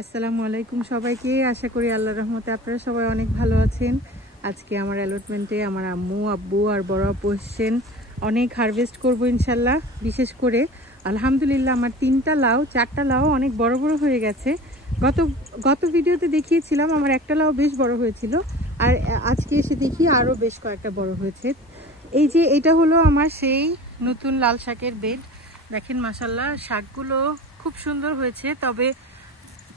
আসসালামু আলাইকুম সবাইকে। আশা করি আল্লাহর রহমতে আপনারা সবাই অনেক ভালো আছেন। আজকে আমার অ্যালটমেন্টে আমার আম্মু আব্বু আর বড় আপু এসেছেন। অনেক হারভেস্ট করব ইনশাল্লাহ। বিশেষ করে আলহামদুলিল্লাহ আমার 3টা লাউ 4টা লাউ অনেক বড় বড় হয়ে গেছে। গত ভিডিওতে দেখিয়েছিলাম আমার একটা লাউ বেশ বড় হয়েছিল, আর আজকে এসে দেখি আরও বেশ কয়েকটা বড় হয়েছে। এই যে এটা হলো আমার সেই নতুন লাল শাকের বেড। দেখেন মাশাল্লাহ শাকগুলো খুব সুন্দর হয়েছে, তবে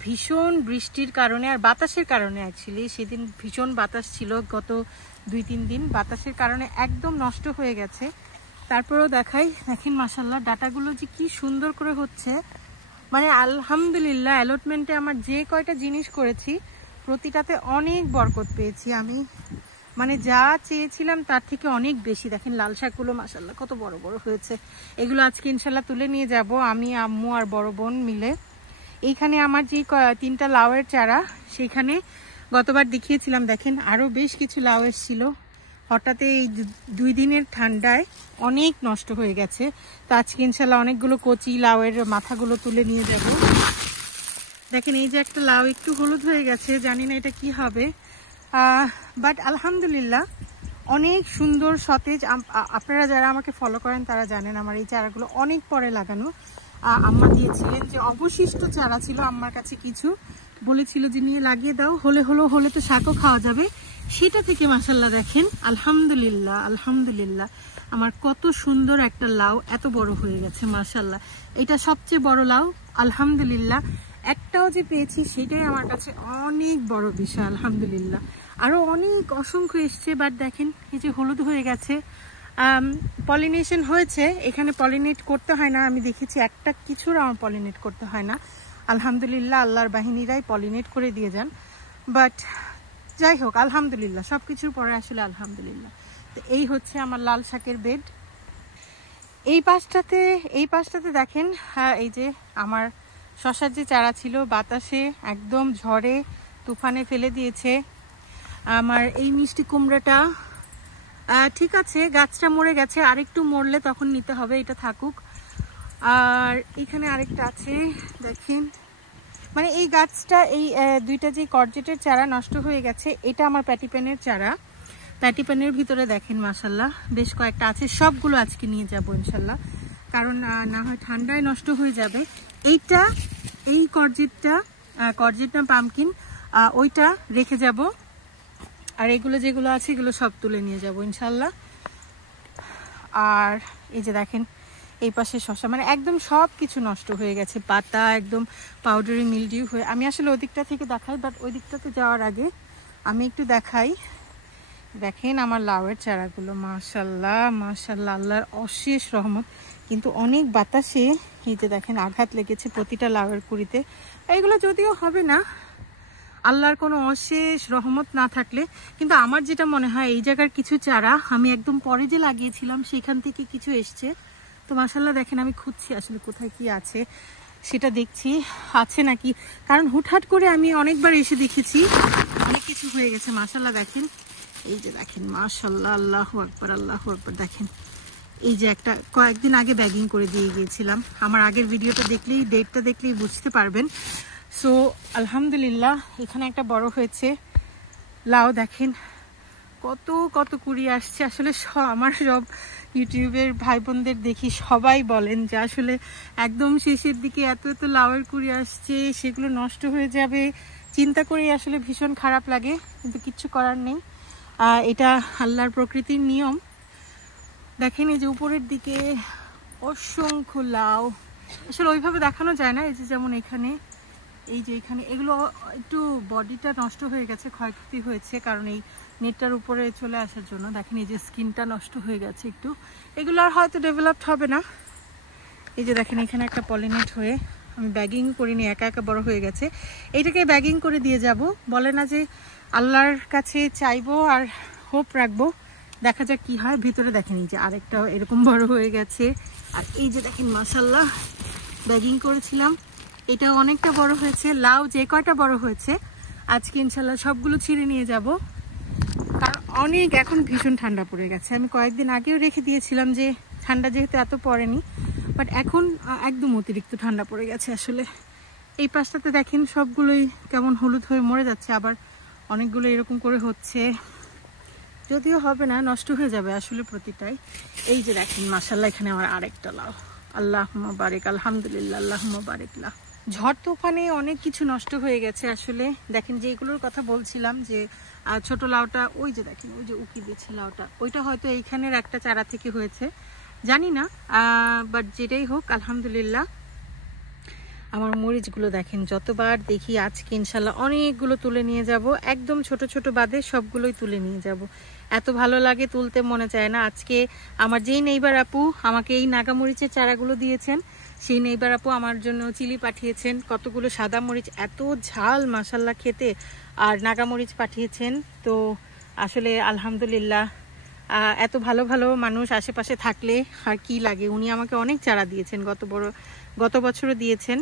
ভীষণ বৃষ্টির কারণে আর বাতাসের কারণে, অ্যাকচুয়ালি সেদিন ভীষণ বাতাস ছিল, গত 2-3 দিন বাতাসের কারণে একদম নষ্ট হয়ে গেছে। তারপরেও দেখেন মাশাল্লাহ ডাটাগুলো যে কি সুন্দর করে হচ্ছে। মানে আলহামদুলিল্লাহ অ্যালটমেন্টে আমার যে কয়টা জিনিস করেছি প্রতিটাতে অনেক বরকত পেয়েছি আমি। মানে যা চেয়েছিলাম তার থেকে অনেক বেশি। দেখেন লাল শাকগুলো মাশাল্লাহ কত বড় বড় হয়েছে। এগুলো আজকে ইনশাল্লাহ তুলে নিয়ে যাব আমি, আম্মু আর বড় বোন মিলে। এইখানে আমার যে 3টা লাউয়ের চারা, সেইখানে গতবার দেখিয়েছিলাম, দেখেন আরও বেশ কিছু লাউ এসেছিল। হঠাৎ এই 2 দিনের ঠান্ডায় অনেক নষ্ট হয়ে গেছে। তো আজকে ইনশাল্লাহ অনেকগুলো কচি লাউয়ের মাথাগুলো তুলে নিয়ে যাব। দেখেন এই যে একটা লাউ একটু হলুদ হয়ে গেছে, জানি না এটা কি হবে, বাট আলহামদুলিল্লাহ অনেক সুন্দর সতেজ। আপনারা যারা আমাকে ফলো করেন তারা জানেন আমার এই চারাগুলো অনেক পরে লাগানো। আম্মা দিয়েছিলেন, যে অবশিষ্ট চারা ছিল আম্মার কাছে কিছু, বলেছিল যে নিয়ে লাগিয়ে দাও, হলে তো শাকও খাওয়া যাবে। সেটা থেকে মাশাল্লাহ দেখেন আলহামদুলিল্লাহ আলহামদুলিল্লাহ আমার কত সুন্দর একটা লাউ এত বড় হয়ে গেছে মাশাল্লাহ। এটা সবচেয়ে বড় লাউ আলহামদুলিল্লাহ। একটাও যে পেয়েছি সেটাই আমার কাছে অনেক বড় বিষয় আলহামদুলিল্লাহ। আরও অনেক অসংখ্য এসছে, বাট দেখেন এই যে হলুদ হয়ে গেছে। পলিনেশন হয়েছে, এখানে পলিনেট করতে হয় না, আমি দেখেছি একটা কিছুর আমার পলিনেট করতে হয় না আলহামদুলিল্লাহ। আল্লাহর বাহিনীরাই পলিনেট করে দিয়ে যান। বাট যাই হোক আলহামদুলিল্লাহ, সব কিছুর পরে আসলে আলহামদুলিল্লাহ। তো এই হচ্ছে আমার লাল শাকের বেড। এই পাশটাতে দেখেন এই যে আমার শশার যে চারা ছিল বাতাসে একদম ঝড়ে তুফানে ফেলে দিয়েছে। আমার এই মিষ্টি কুমড়াটা ঠিক আছে, গাছটা মরে গেছে, আরেকটু মরলে তখন নিতে হবে, এটা থাকুক। আর এখানে আরেকটা আছে দেখেন, মানে এই গাছটা এই 2টা যে করজেটের চারা নষ্ট হয়ে গেছে, এটা আমার প্যাটিপেনের চারা। প্যাটিপেনের ভিতরে দেখেন মাশাল্লাহ বেশ কয়েকটা আছে, সবগুলো আজকে নিয়ে যাব ইনশাল্লাহ, কারণ না হয় ঠান্ডায় নষ্ট হয়ে যাবে। এই করজেট না পামকিন, ওইটা রেখে যাব, আর এগুলো যেগুলো আছে এগুলো সব তুলে নিয়ে যাব ইনশাল্লাহ। আর এই যে দেখেন এই পাশে শশা, মানে একদম সব কিছু নষ্ট হয়ে গেছে, পাতা একদম পাউডারি মিলডিউ হয়ে। আমি আসলে ওদিকটা থেকে দেখাই, বাট ওই দিকটাতে যাওয়ার আগে আমি একটু দেখাই। দেখেন আমার লাউয়ের চারাগুলো মাশাল্লাহ মাশাল্লাহ, আল্লাহর অশেষ রহমত। কিন্তু অনেক বাতাসে এই যে দেখেন আঘাত লেগেছে প্রতিটা লাউয়ের কুড়িতে। এইগুলো যদিও হবে না আল্লাহর কোনো অশেষ রহমত না থাকলে, কিন্তু আমার যেটা মনে হয় এই জায়গার কিছু চারা আমি একদম পরে যে লাগিয়েছিলাম সেখান থেকে কিছু এসছে। তো মাশাল্লাহ দেখেন আমি খুঁজছি আসলে কোথায় কি আছে, সেটা দেখছি আছে নাকি, কারণ হুটহাট করে আমি অনেকবার এসে দেখেছি অনেক কিছু হয়ে গেছে মাশাল্লাহ। দেখেন এই যে দেখেন মাশাল্লাহ, আল্লাহু আকবার আল্লাহু আকবার। দেখেন এই যে একটা কয়েকদিন আগে ব্যাগিং করে দিয়ে গিয়েছিলাম, আমার আগের ভিডিওটা দেখলেই ডেটটা দেখলেই বুঝতে পারবেন। সো আলহামদুলিল্লাহ এখানে একটা বড় হয়েছে লাউ, দেখেন কত কুড়ি আসছে। আসলে আমার সব ইউটিউবের ভাই বোনদের দেখি সবাই বলেন যে আসলে একদম শেষের দিকে এত লাউয়ের কুড়ি আসছে, সেগুলো নষ্ট হয়ে যাবে চিন্তা করেই আসলে ভীষণ খারাপ লাগে, কিন্তু কিচ্ছু করার নেই, এটা আল্লাহর প্রকৃতির নিয়ম। দেখেন এই যে উপরের দিকে অসংখ্য লাউ, আসলে ওইভাবে দেখানো যায় না। এই যে যেমন এখানে এগুলো একটু বডিটা নষ্ট হয়ে গেছে, ক্ষয়ক্ষতি হয়েছে, কারণ এই নেটটার উপরে চলে আসার জন্য। দেখেন এই যে স্কিনটা নষ্ট হয়ে গেছে একটু, এগুলো আর হয়তো ডেভেলপড হবে না। এই যে দেখেন এখানে একটা পলিনেট হয়ে, আমি ব্যাগিং করিনি, একা বড় হয়ে গেছে। এইটাকে ব্যাগিং করে দিয়ে যাব, বলে না যে আল্লাহর কাছে চাইবো আর হোপ রাখবো, দেখা যাক কি হয়। ভিতরে দেখেন এই যে আরেকটা এরকম বড় হয়ে গেছে। আর এই যে দেখেন মাশাল্লাহ ব্যাগিং করেছিলাম, এটা অনেকটা বড় হয়েছে। লাউ যে কয়টা বড় হয়েছে আজকে ইনশাল্লাহ সবগুলো ছিঁড়ে নিয়ে যাব, কারণ অনেক এখন ভীষণ ঠান্ডা পড়ে গেছে। আমি কয়েকদিন আগেও রেখে দিয়েছিলাম যে ঠান্ডা যেহেতু এত পড়েনি, বাট এখন একদম অতিরিক্ত ঠান্ডা পড়ে গেছে আসলে। এই পাশটাতে দেখেন সবগুলোই কেমন হলুদ হয়ে মরে যাচ্ছে, আবার অনেকগুলো এরকম করে হচ্ছে, যদিও হবে না, নষ্ট হয়ে যাবে আসলে প্রতিটাই। এই যে দেখেন মাশাআল্লাহ, এখানে আমার আরেকটা লাউ, আল্লাহুম্মা বারিক, আলহামদুলিল্লাহ, আল্লাহুম্মা বারিক লাহ। ঝড় তুফানে অনেক কিছু নষ্ট হয়ে গেছে আসলে। দেখেন যেগুলোর কথা বলছিলাম যে ছোট লাউটা, ওই যে দেখেন ওই যে উকি দিচ্ছে লাউটা, ওইটা হয়তো এইখানের একটা চারা থেকে হয়েছে, জানি না, বাট যেটাই হোক আলহামদুলিল্লাহ। আমার মরিচগুলো দেখেন, যতবার দেখি আজকে ইনশাল্লাহ অনেকগুলো তুলে নিয়ে যাব, একদম ছোট ছোট বাদে সবগুলোই তুলে নিয়ে যাব। এত ভালো লাগে, তুলতে মনে চায় না। আজকে আমার যেই নেইবার আপু আমাকে এই নাগামরিচের চারাগুলো দিয়েছেন, সেই নেইবার আপু আমার জন্য চিলি পাঠিয়েছেন, কতগুলো সাদা মরিচ, এত ঝাল মাশাল্লাহ খেতে, আর নাগামরিচ পাঠিয়েছেন। তো আসলে আলহামদুলিল্লাহ, এত ভালো ভালো মানুষ আশেপাশে থাকলে আর কি লাগে। উনি আমাকে অনেক চারা দিয়েছেন, গত বছরও দিয়েছেন।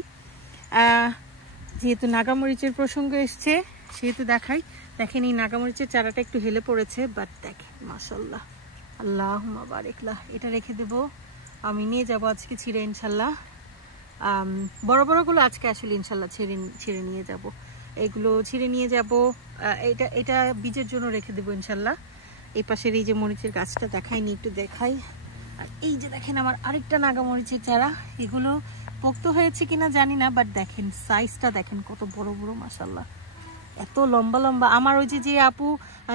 যেহেতু নাগামরিচের প্রসঙ্গ এসছে সেহেতু দেখেন এই নাগামরিচের চারাটা একটু হেলে পড়েছে, বাট দেখেন মাশাআল্লাহ, আল্লাহুম্মা বারিক লাহ। এটা রেখে দেব, আমি নিয়ে যাব আজকে ছিঁড়ে ইনশাল্লাহ। বড় বড়গুলো আজকে আসলে ইনশাল্লাহ ছিঁড়ে নিয়ে যাব, এগুলো ছিঁড়ে নিয়ে যাব। এটা বীজের জন্য রেখে দেবো ইনশাল্লাহ। এই পাশের এই যে মরিচের গাছটা দেখাইনি, একটু দেখাই। আর এই যে দেখেন আমার আরেকটা নাগামরিচের চারা, এগুলো পোক্ত হয়েছে কিনা জানি না, বাট দেখেন সাইজটা দেখেন কত বড় বড় মাশাআল্লাহ, এত লম্বা লম্বা। আমার ওই যে আপু,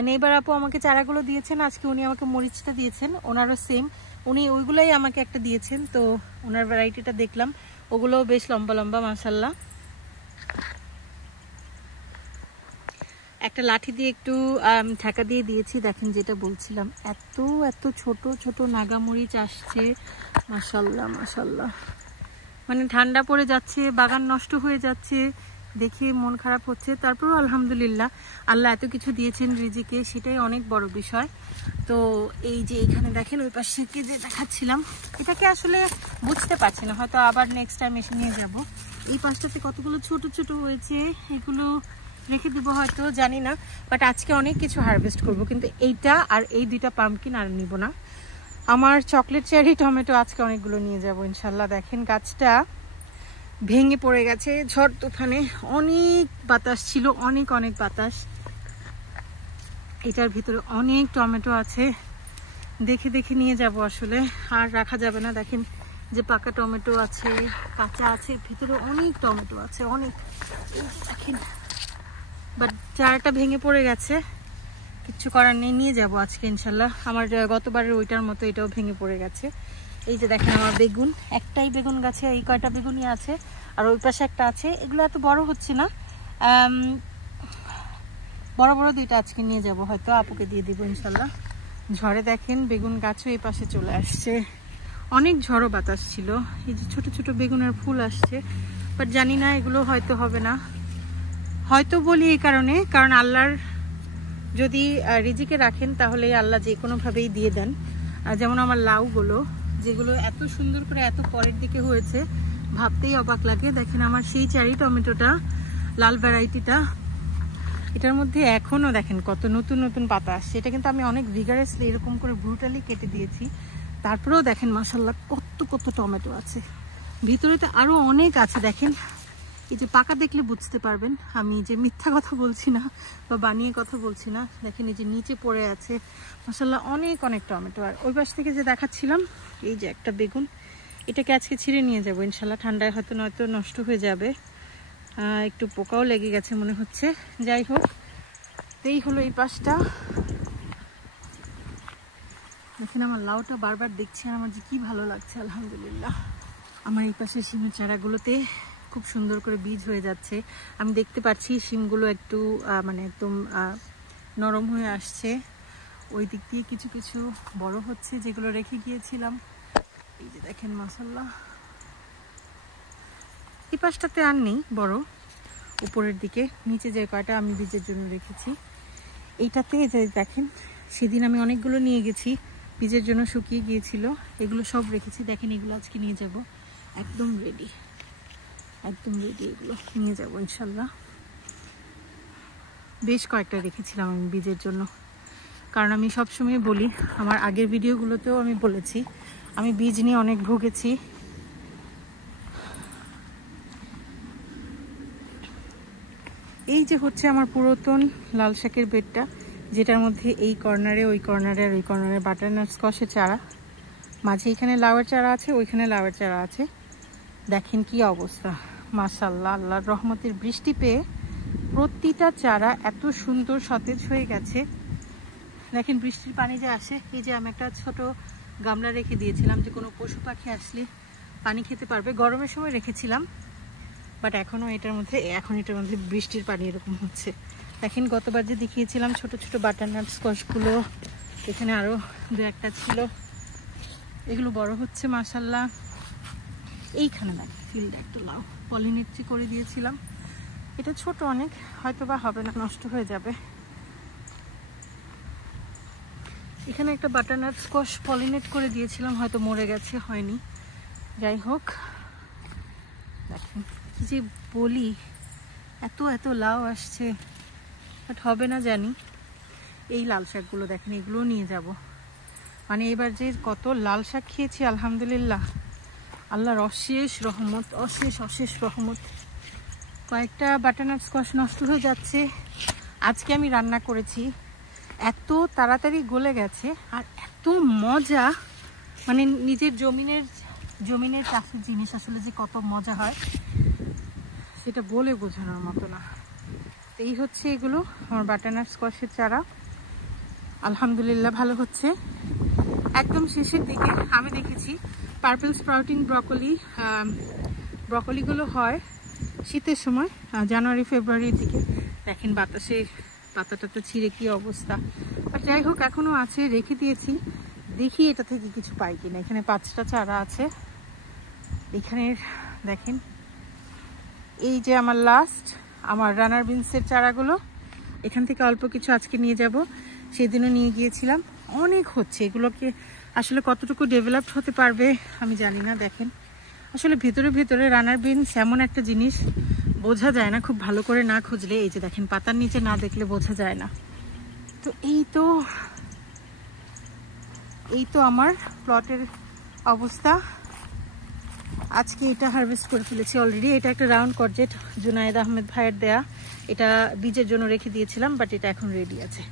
নেইবার আপু আমাকে চারাগুলো দিয়েছেন, আজকে উনি আমাকে মরিচটা দিয়েছেন, ওনারও সেম, উনি ওইগুলোই আমাকে একটা দিয়েছেন। তো ওনার ভ্যারাইটিটা দেখলাম, ওগুলোও বেশ লম্বা লম্বা মাশাআল্লাহ। একটা লাঠি দিয়ে একটু ঢাকা দিয়ে দিয়েছি, দেখেন যেটা বলছিলাম, এত এত ছোট ছোট নাগামরিচ আসছে মাশাআল্লাহ মাশাআল্লাহ। মানে ঠান্ডা পড়ে যাচ্ছে, বাগান নষ্ট হয়ে যাচ্ছে, দেখে মন খারাপ হচ্ছে। তারপরেও আলহামদুলিল্লাহ আল্লাহ এত কিছু দিয়েছেন রিজিকে, সেটাই অনেক বড় বিষয়। তো এই যে এখানে দেখেন ওই পাশে যে দেখাচ্ছিলাম, এটাকে আসলে বুঝতে পারছি না, হয়তো আবার নেক্সট টাইম এসে নিয়ে যাব। এই পাশটাতে কতগুলো ছোট ছোট হয়েছে, এগুলো রেখে দেবো হয়তো, জানি না, বাট আজকে অনেক কিছু হারভেস্ট করব। কিন্তু এইটা আর এই দুইটা পাম্পকিন আর নিব না। আমার চকলেট চেরি টমেটো আজকে অনেকগুলো নিয়ে যাব ইনশাল্লাহ। দেখেন গাছটা ভেঙে পড়ে গেছে ঝড় তুফানে, অনেক বাতাস ছিল, অনেক অনেক বাতাস। এটার ভিতরে অনেক টমেটো আছে, দেখে দেখে নিয়ে যাব আসলে, আর রাখা যাবে না। দেখেন যে পাকা টমেটো আছে, কাঁচা আছে, ভিতরে অনেক টমেটো আছে, অনেক। দেখেন বাট চারাটা ভেঙে পড়ে গেছে, কিচ্ছু করার নেই, নিয়ে যাব আজকে ইনশাল্লাহ। আমার গতবারের ওইটার মতো এটাও ভেঙে পড়ে গেছে। এই যে দেখেন আমার বেগুন, একটাই বেগুন গাছে এই কয়টা বেগুনই আছে, আর ওই পাশে একটা আছে। এগুলো এত বড় হচ্ছে না, বড় বড় দুইটা আজকে নিয়ে যাব, হয়তো আপুকে দিয়ে দিব ইনশাল্লাহ। ঝড়ে দেখেন বেগুন গাছও এই পাশে চলে আসছে, অনেক ঝড়ো বাতাস ছিল। এই যে ছোট ছোট বেগুনের ফুল আসছে, বাট জানি না এগুলো হয়তো হবে না। হয়তো বলি এই কারণে, কারণ আল্লাহর যদি রিজিকে রাখেন তাহলে আল্লাহ যে কোনোভাবেই দিয়ে দেন। যেমন আমার লাউগুলো, যেগুলো এত সুন্দর করে এত পরের দিকে হয়েছে, ভাবতেই অবাক লাগে। দেখেন আমার সেই চারি টমেটোটা, লাল ভ্যারাইটিটা, এটার মধ্যে এখনও দেখেন কত নতুন নতুন পাতা আসছে। এটা কিন্তু আমি অনেক ভিগারাসলি এরকম করে ব্রুটালি কেটে দিয়েছি, তারপরেও দেখেন মাশাআল্লাহ কত কত টমেটো আছে। ভিতরেতে আরও অনেক আছে, দেখেন এই যে পাকা দেখলে বুঝতে পারবেন আমি যে মিথ্যা কথা বলছি না বা বানিয়ে কথা বলছি না। দেখেন এই যে নিচে পড়ে আছে মাশাআল্লাহ অনেক অনেক টমেটো। আর ওই পাশ থেকে যে দেখাচ্ছিলাম এই যে একটা বেগুন, এটাকে আজকে ছিঁড়ে নিয়ে যাবো ইনশাল্লাহ। ঠান্ডায় হয়তো নয়তো নষ্ট হয়ে যাবে, একটু পোকাও লেগে গেছে মনে হচ্ছে। যাই হোক, এই হলো এই পাশটা। দেখেন আমার লাউটা বারবার দেখছি আর আমার যে কি ভালো লাগছে আলহামদুলিল্লাহ। আমার এই পাশে শিমের চারাগুলোতে খুব সুন্দর করে বীজ হয়ে যাচ্ছে, আমি দেখতে পাচ্ছি শিমগুলো একটু মানে একদম নরম হয়ে আসছে। ওই দিক দিয়ে কিছু কিছু বড় হচ্ছে যেগুলো রেখে গিয়েছিলাম। এই যে দেখেন মাশাআল্লাহ। এই পাশটাতে আর নেই বড়, উপরের দিকে নিচে যে কয়টা আমি বীজের জন্য রেখেছি। এইটাতে যে দেখেন সেদিন আমি অনেকগুলো নিয়ে গেছি, বীজের জন্য শুকিয়ে গিয়েছিল, এগুলো সব রেখেছি। দেখেন এগুলো আজকে নিয়ে যাব, একদম রেডি, একদম রেডি, এগুলো নিয়ে যাব ইনশাল্লাহ। বেশ কয়েকটা রেখেছিলাম আমি বীজের জন্য, কারণ আমি সবসময় বলি, আমার আগের ভিডিওগুলোতেও আমি বলেছি আমি বীজ নিয়ে অনেক ভুগেছি। এই যে হচ্ছে আমার পুরাতন লাল শাকের বেডটা, যেটার মধ্যে এই কর্নারে, ওই কর্নারে আর ওই কর্নারে বাটারনাট স্কোয়াশের চারা, মাঝে এখানে লাউয়ের চারা আছে, ওইখানে লাউয়ের চারা আছে। দেখেন কি অবস্থা, মাশাআল্লাহ, আল্লাহর রহমতের বৃষ্টি পেয়ে প্রতিটা চারা এত সুন্দর সতেজ হয়ে গেছে। দেখেন বৃষ্টির পানি যে আসে, এই যে আমি একটা ছোট গামলা রেখে দিয়েছিলাম যে কোনো পশু পাখি আসলে পানি খেতে পারবে, গরমের সময় রেখেছিলাম, বাট এখন এটার মধ্যে বৃষ্টির পানি এরকম হচ্ছে। দেখেন গতবার যে দেখিয়েছিলাম ছোট ছোট বাটারনাট স্কোয়াশগুলো, এখানে আরও দু একটা ছিল, এগুলো বড় হচ্ছে মাশাআল্লাহ। এইখানে দেখেন ফিল্ডে একটু লাউ পলিনেট করে দিয়েছিলাম, এটা ছোট অনেক, হয়তো বা হবে না, নষ্ট হয়ে যাবে। এখানে একটা বাটারনাট স্কোয়াশ পলিনেট করে দিয়েছিলাম, হয়তো মরে গেছে, হয়নি। যাই হোক, দেখেন কি যে বলি, এত এত লাউ আসছে, বাট হবে না জানি। এই লাল শাকগুলো দেখেন, এগুলোও নিয়ে যাব। মানে এবার যে কত লাল শাক খেয়েছি আলহামদুলিল্লাহ, আল্লাহর অশেষ রহমত, অশেষ অশেষ রহমত। কয়েকটা বাটারনাট স্কোয়াশ নষ্ট হয়ে যাচ্ছে। আজকে আমি রান্না করেছি, এত তাড়াতাড়ি গলে গেছে আর এত মজা, মানে নিজের জমিনের চাষের জিনিস আসলে যে কত মজা হয় সেটা বলে বোঝানোর মতো না। এই হচ্ছে এগুলো আমার বাটারনাট স্কোয়াশের চারা, আলহামদুলিল্লাহ ভালো হচ্ছে। একদম শেষের দিকে আমি দেখেছি পার্পল স্প্রাউটিং ব্রকলিগুলো হয় শীতের সময়, জানুয়ারি ফেব্রুয়ারির দিকে। দেখেন বাতাসে পাতাটাতে ছিঁড়ে কি অবস্থা, আর যাই হোক এখনো আছে, রেখে দিয়েছি, দেখি এটা থেকে কিছু পাই কিনা। এখানে 5টা চারা আছে। এখানে দেখেন এই যে আমার রানার বিনসের চারাগুলো, এখান থেকে অল্প কিছু আজকে নিয়ে যাব, সেদিনও নিয়ে গিয়েছিলাম। অনেক হচ্ছে, এগুলোকে আসলে কতটুকু ডেভেলপড হতে পারবে আমি জানি না। দেখেন আসলে ভেতরে রানার বিনস এমন একটা জিনিস, বোঝা যায় না খুব ভালো করে না খুঁজলে। এই যে দেখেন পাতার নিচে না দেখলে বোঝা যায় না। তো এই তো আমার প্লটের অবস্থা। আজকে এটা হারভেস্ট করে ফেলেছি অলরেডি। এটা একটা রাউন্ড কর্জেট, জুনায়েদ আহমেদ ভাইয়ের দেয়া, এটা বীজের জন্য রেখে দিয়েছিলাম, বাট এটা এখন রেডি আছে,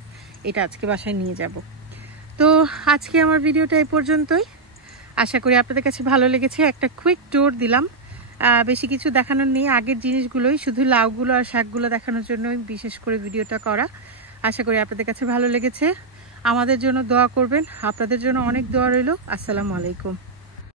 এটা আজকে বাসায় নিয়ে যাব। তো আজকে আমার ভিডিওটা এই পর্যন্তই, আশা করি আপনাদের কাছে ভালো লেগেছে। একটা কুইক ট্যুর দিলাম, বেশি কিছু দেখানোর নেই, আগের জিনিসগুলোই, শুধু লাউগুলো আর শাকগুলো দেখানোর জন্যই বিশেষ করে ভিডিওটা করা। আশা করি আপনাদের কাছে ভালো লেগেছে। আমাদের জন্য দোয়া করবেন, আপনাদের জন্য অনেক দোয়া রইল। আসসালামু আলাইকুম।